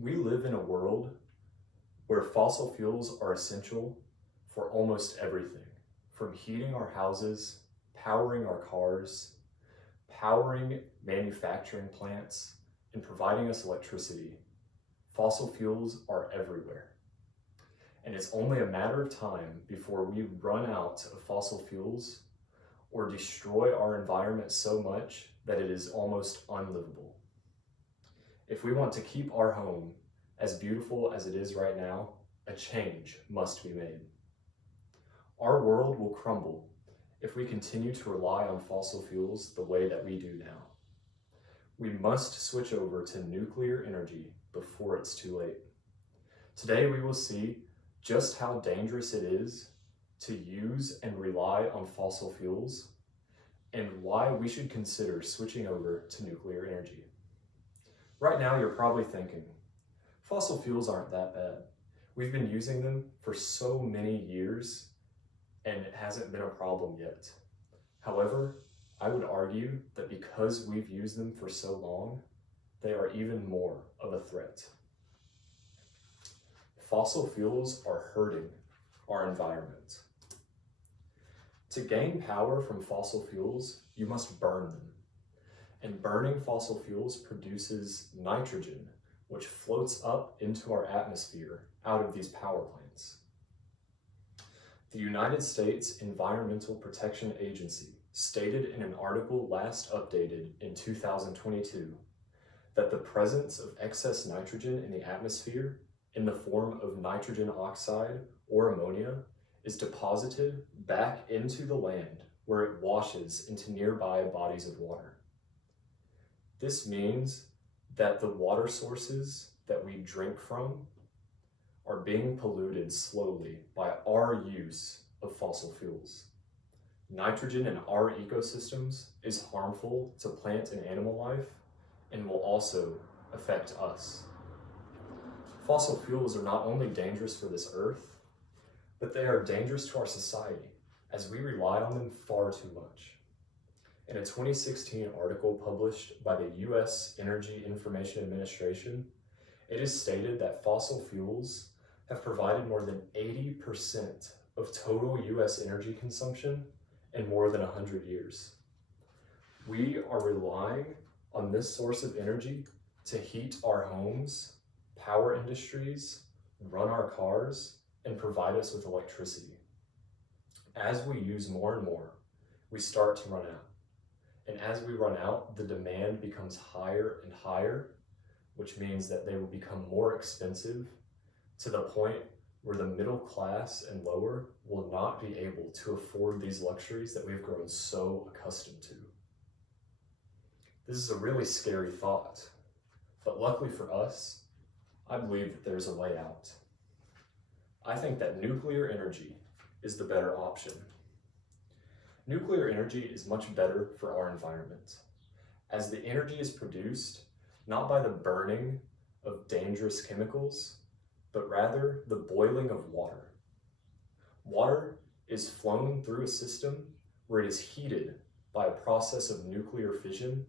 We live in a world where fossil fuels are essential for almost everything, from heating our houses, powering our cars, powering manufacturing plants, and providing us electricity. Fossil fuels are everywhere. And it's only a matter of time before we run out of fossil fuels or destroy our environment so much that it is almost unlivable. If we want to keep our home as beautiful as it is right now, a change must be made. Our world will crumble if we continue to rely on fossil fuels the way that we do now. We must switch over to nuclear energy before it's too late. Today we will see just how dangerous it is to use and rely on fossil fuels and why we should consider switching over to nuclear energy. Right now you're probably thinking, fossil fuels aren't that bad. We've been using them for so many years and it hasn't been a problem yet. However, I would argue that because we've used them for so long, they are even more of a threat. Fossil fuels are hurting our environment. To gain power from fossil fuels, you must burn them. And burning fossil fuels produces nitrogen, which floats up into our atmosphere out of these power plants. The United States Environmental Protection Agency stated in an article last updated in 2022 that the presence of excess nitrogen in the atmosphere in the form of nitrogen oxide or ammonia is deposited back into the land where it washes into nearby bodies of water. This means that the water sources that we drink from are being polluted slowly by our use of fossil fuels. Nitrogen in our ecosystems is harmful to plant and animal life and will also affect us. Fossil fuels are not only dangerous for this earth, but they are dangerous to our society as we rely on them far too much. In a 2016 article published by the U.S. Energy Information Administration, it is stated that fossil fuels have provided more than 80% of total U.S. energy consumption in more than 100 years. We are relying on this source of energy to heat our homes, power industries, run our cars, and provide us with electricity. As we use more and more, we start to run out. And as we run out, the demand becomes higher and higher, which means that they will become more expensive to the point where the middle class and lower will not be able to afford these luxuries that we've grown so accustomed to. This is a really scary thought, but luckily for us, I believe that there's a way out. I think that nuclear energy is the better option. Nuclear energy is much better for our environment, as the energy is produced not by the burning of dangerous chemicals, but rather the boiling of water. Water is flown through a system where it is heated by a process of nuclear fission,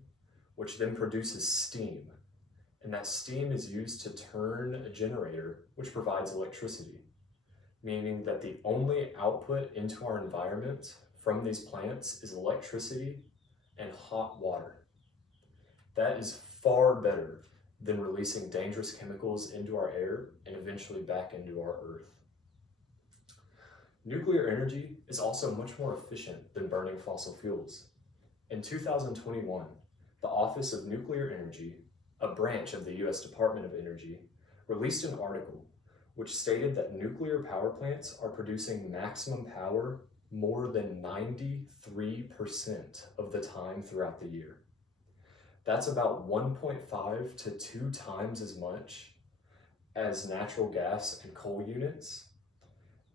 which then produces steam. And that steam is used to turn a generator, which provides electricity, meaning that the only output into our environment from these plants is electricity and hot water. That is far better than releasing dangerous chemicals into our air and eventually back into our earth. Nuclear energy is also much more efficient than burning fossil fuels. In 2021, the Office of Nuclear Energy, a branch of the U.S. Department of Energy, released an article which stated that nuclear power plants are producing maximum power more than 93% of the time throughout the year. That's about 1.5 to 2 times as much as natural gas and coal units,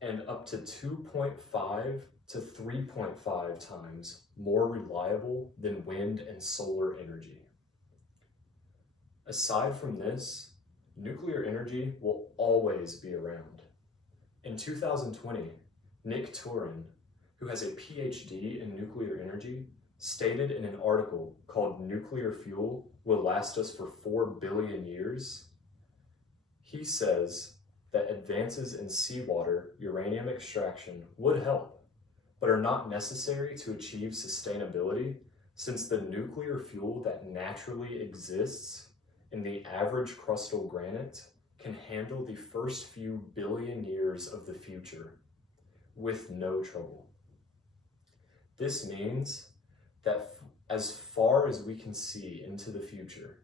and up to 2.5 to 3.5 times more reliable than wind and solar energy. Aside from this, nuclear energy will always be around. In 2020, Nick Turin, who has a PhD in nuclear energy, stated in an article called "Nuclear Fuel Will Last Us for 4 Billion Years," He says that advances in seawater uranium extraction would help, but are not necessary to achieve sustainability, since the nuclear fuel that naturally exists in the average crustal granite can handle the first few billion years of the future with no trouble. This means that as far as we can see into the future,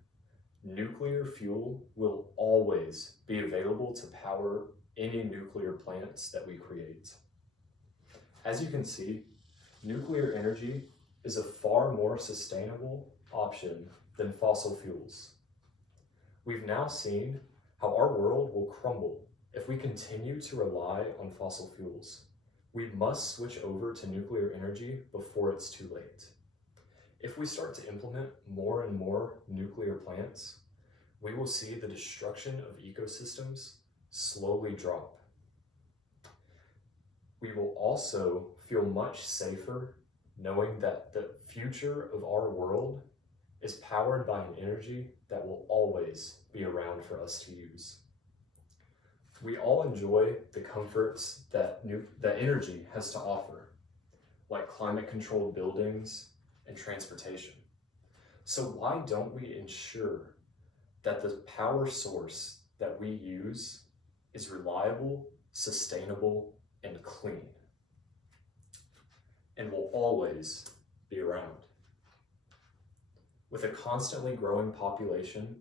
nuclear fuel will always be available to power any nuclear plants that we create. As you can see, nuclear energy is a far more sustainable option than fossil fuels. We've now seen how our world will crumble if we continue to rely on fossil fuels. We must switch over to nuclear energy before it's too late. If we start to implement more and more nuclear plants, we will see the destruction of ecosystems slowly drop. We will also feel much safer knowing that the future of our world is powered by an energy that will always be around for us to use. We all enjoy the comforts that energy has to offer, like climate-controlled buildings and transportation. So why don't we ensure that the power source that we use is reliable, sustainable, and clean, and will always be around? With a constantly growing population,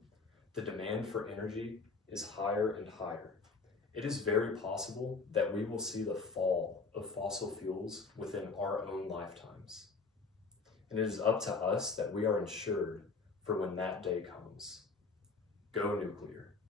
the demand for energy is higher and higher. It is very possible that we will see the fall of fossil fuels within our own lifetimes. And it is up to us that we are ensured for when that day comes. Go nuclear.